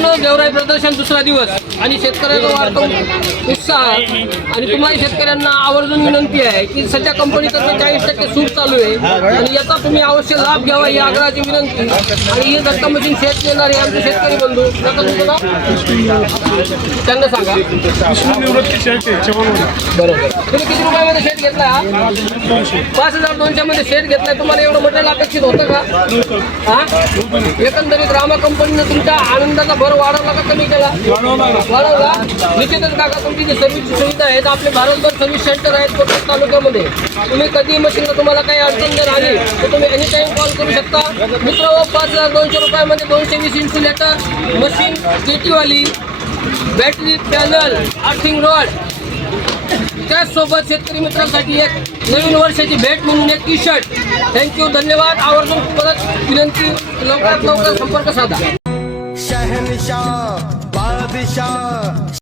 मित्रांनो, गेवराई प्रदर्शन दुसरा दिवस आणि शेतकऱ्याचा वाढतो उत्साह आणि तुम्हाला शेतकऱ्यांना आवर्जून विनंती आहे की सध्या कंपनीतर्फे 40% सूट चालू आहे आणि याचा तुम्ही अवश्य लाभ घ्यावा ही आग्रहाची विनंती। आणि ही दत्ता मशीन शेत देणारे आमचे शेतकरी बंधू त्यांना सांगा बरोबर। तुम्ही किती रुपयामध्ये शेत घेतला? 5200 मध्ये शेत घेतलाय। तुम्हाला एवढं मटेरियल अपेक्षित होतं का? हा, एकंदरीत रामा कंपनीनं तुमच्या आनंदाचा भर वाढवला का कमी केला? वाढवला। निश्चितच काका, तुमची जी सर्व्हिसची सुविधा आहे, आपले भारतभर सर्व्हिस सेंटर आहेत प्रत्येक तालुक्यामध्ये। तुम्ही कधी मशीनला तुम्हाला काही अडचण जर आली तर तुम्ही एनी टाइम कॉल करू शकता। मित्र, 5200 रुपयामध्ये 220 इन्सुलेटर मशीन, केटीवाली बॅटरी पॅनल, अर्थिंग रॉड, त्याचसोबत शेतकरी मित्रांसाठी एक नवीन वर्षाची भेट म्हणून एक टी-शर्ट। थँक्यू, धन्यवाद। आवर्जून परत विनंती, लवकरात लवकर संपर्क साधा। शहनशाह बादशाह